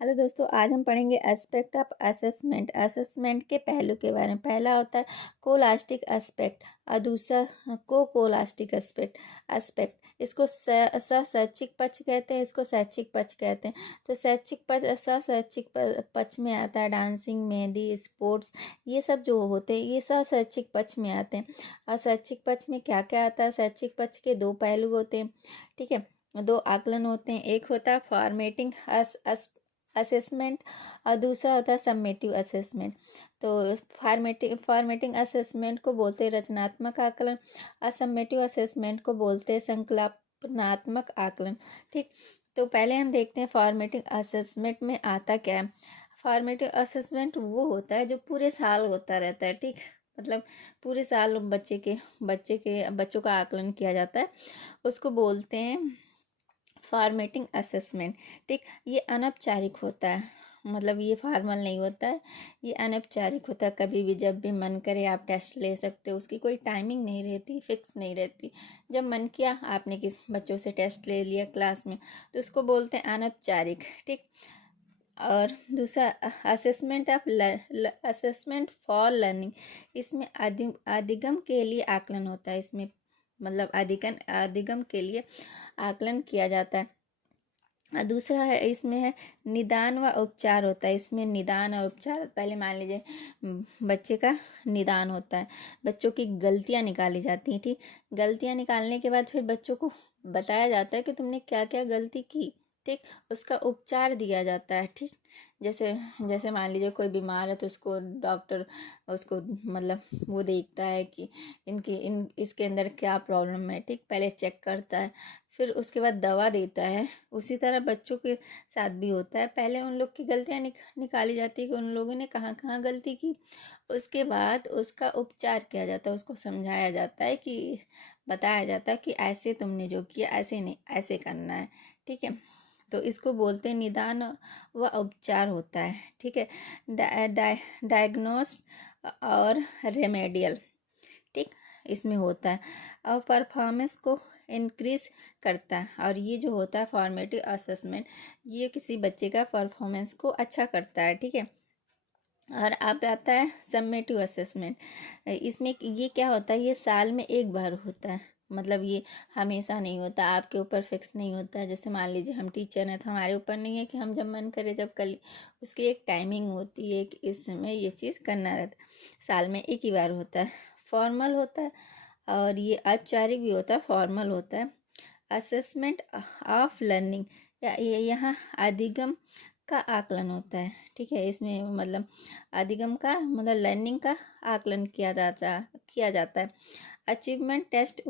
Hello दोस्तों, आज हम पढ़ेंगे एस्पेक्ट ऑफ असेसमेंट। असेसमेंट के पहलू के बारे में। पहला होता है कोलास्टिक एस्पेक्ट और दूसरा कोलास्टिक एस्पेक्ट। इसको शैक्षिक पक्ष कहते हैं, इसको शैक्षिक पक्ष कहते हैं। तो शैक्षिक पक्ष शैक्षिक पक्ष में आता है डांसिंग, मेहंदी, स्पोर्ट्स, ये सब जो होते हैं ये सब शैक्षिक पक्ष में आते हैं। और शैक्षिक पक्ष में क्या क्या आता है? शैक्षिक पक्ष के दो पहलू होते हैं, ठीक है। दो आकलन होते हैं, एक होता है फॉर्मेटिंग असेसमेंट और दूसरा होता है सम्मेटिव असेसमेंट। तो फॉर्मेटिंग असेसमेंट को बोलते हैं रचनात्मक आकलन और सम्मेटिव असेसमेंट को बोलते हैं संकल्पनात्मक आकलन, ठीक। तो पहले हम देखते हैं फॉर्मेटिंग असेसमेंट में आता क्या है। फॉर्मेटिव असेसमेंट वो होता है जो पूरे साल होता रहता है, ठीक। मतलब पूरे साल बच्चों का आकलन किया जाता है, उसको बोलते हैं फॉर्मेटिंग असेसमेंट, ठीक। ये अनौपचारिक होता है, मतलब ये फॉर्मल नहीं होता है, ये अनौपचारिक होता है। कभी भी जब भी मन करे आप टेस्ट ले सकते हो, उसकी कोई टाइमिंग नहीं रहती, फिक्स नहीं रहती। जब मन किया आपने किस बच्चों से टेस्ट ले लिया क्लास में, तो उसको बोलते हैं अनौपचारिक, ठीक। और दूसरा असेसमेंट फॉर लर्निंग, इसमें अधिगम के लिए आकलन होता है। इसमें मतलब अधिगम के लिए आकलन किया जाता है। और दूसरा है इसमें है निदान व उपचार होता है। इसमें निदान और उपचार, पहले मान लीजिए बच्चे का निदान होता है, बच्चों की गलतियां निकाली जाती हैं, ठीक। गलतियां निकालने के बाद फिर बच्चों को बताया जाता है कि तुमने क्या क्या गलती की, ठीक। उसका उपचार दिया जाता है, ठीक। जैसे जैसे मान लीजिए कोई बीमार है तो उसको डॉक्टर उसको मतलब वो देखता है कि इसके अंदर क्या प्रॉब्लम है, ठीक। पहले चेक करता है, फिर उसके बाद दवा देता है। उसी तरह बच्चों के साथ भी होता है, पहले उन लोग की गलतियां निकाली जाती है कि उन लोगों ने कहाँ कहाँ गलती की। उसके बाद उसका उपचार किया जाता है, उसको समझाया जाता है कि बताया जाता है कि ऐसे तुमने जो किया ऐसे नहीं, ऐसे करना है, ठीक है। तो इसको बोलते हैं निदान व उपचार होता है, ठीक है। डायग्नोस्ट और रेमेडियल, ठीक, इसमें होता है। और परफॉर्मेंस को इंक्रीज करता है। और ये जो होता है फॉर्मेटिव असेसमेंट, ये किसी बच्चे का परफॉर्मेंस को अच्छा करता है, ठीक है। और अब आता है सम्मेटिव असेसमेंट। इसमें ये क्या होता है, ये साल में एक बार होता है, मतलब ये हमेशा नहीं होता, आपके ऊपर फिक्स नहीं होता है। जैसे मान लीजिए हम टीचर हैं तो हमारे ऊपर नहीं है कि हम जब मन करे जब कर, उसकी एक टाइमिंग होती है कि इस समय ये चीज़ करना रहता है। साल में एक ही बार होता है, फॉर्मल होता है और ये औपचारिक भी होता है, फॉर्मल होता है। असेसमेंट ऑफ लर्निंग, या यहाँ अधिगम का आकलन होता है, ठीक है। इसमें मतलब अधिगम का मतलब लर्निंग का आकलन किया जाता है। अचीवमेंट टेस्ट,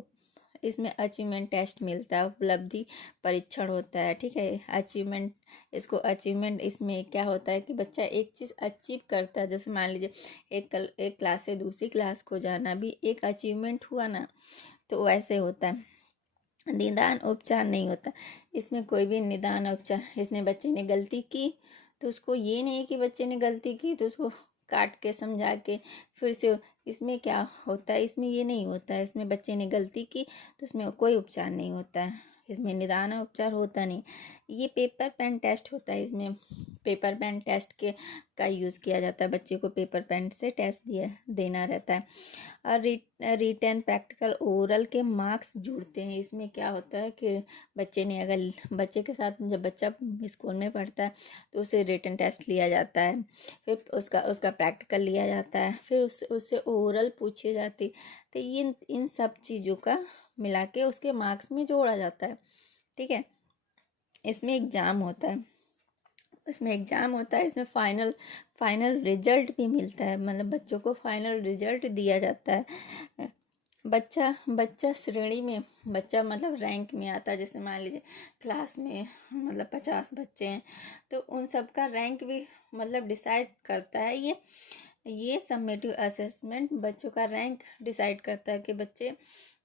इसमें अचीवमेंट टेस्ट मिलता है, उपलब्धि परीक्षण होता है, ठीक है। अचीवमेंट इसमें क्या होता है कि बच्चा एक चीज़ अचीव करता है। जैसे मान लीजिए एक क्लास से दूसरी क्लास को जाना भी एक अचीवमेंट हुआ ना, तो वैसे होता है। निदान उपचार नहीं होता, इसमें कोई भी निदान उपचार, इसने बच्चे ने गलती की तो उसको ये नहीं कि बच्चे ने गलती की तो उसको काट के समझा के फिर से, इसमें क्या होता है, इसमें ये नहीं होता है। इसमें बच्चे ने गलती की तो उसमें कोई उपचार नहीं होता है, इसमें निदान उपचार होता नहीं। ये पेपर पेन टेस्ट होता है, इसमें पेपर पेन टेस्ट का यूज़ किया जाता है, बच्चे को पेपर पेन से टेस्ट देना रहता है। और रिटर्न, प्रैक्टिकल, ओरल के मार्क्स जुड़ते हैं। इसमें क्या होता है कि बच्चे के साथ जब बच्चा स्कूल में पढ़ता है तो उसे रिटर्न टेस्ट लिया जाता है, फिर उसका प्रैक्टिकल लिया जाता है, फिर उससे ओरल पूछी जाती। तो इन सब चीज़ों का मिला के उसके मार्क्स में जोड़ा जाता है, ठीक है। इसमें एग्ज़ाम होता है, इसमें फाइनल रिजल्ट भी मिलता है, मतलब बच्चों को फाइनल रिजल्ट दिया जाता है। बच्चा श्रेणी में, बच्चा मतलब रैंक में आता है। जैसे मान लीजिए क्लास में मतलब 50 बच्चे हैं तो उन सब का रैंक भी मतलब डिसाइड करता है। ये समेटिव असेसमेंट बच्चों का रैंक डिसाइड करता है कि बच्चे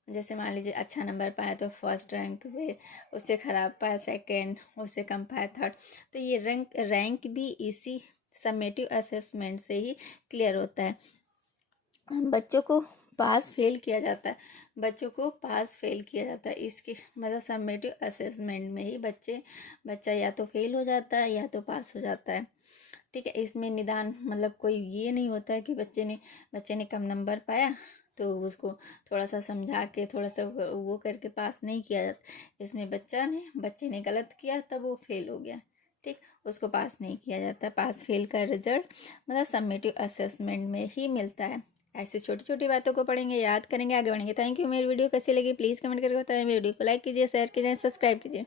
जैसे मान लीजिए अच्छा नंबर पाए तो फर्स्ट रैंक पे, उससे ख़राब पाए सेकंड, उससे कम पाए थर्ड। तो ये रैंक भी इसी समेटिव असेसमेंट से ही क्लियर होता है। बच्चों को पास फेल किया जाता है, बच्चों को पास फेल किया जाता है। इसके मतलब समेटिव असेसमेंट में ही बच्चा या तो फेल हो जाता है या तो पास हो जाता है। ठीक है, इसमें निदान मतलब कोई ये नहीं होता है कि बच्चे ने कम नंबर पाया तो उसको थोड़ा सा समझा के थोड़ा सा वो करके पास नहीं किया जाता। इसमें बच्चे ने गलत किया तब वो फेल हो गया, ठीक, उसको पास नहीं किया जाता। पास फेल का रिजल्ट मतलब समेटिव असेसमेंट में ही मिलता है। ऐसे छोटी छोटी बातों को पढ़ेंगे, याद करेंगे, आगे बढ़ेंगे। Thank you. मेरी वीडियो कैसी लगी प्लीज़ कमेंट करके बताएं। वीडियो को लाइक कीजिए, शेयर कीजिए, सब्सक्राइब कीजिए।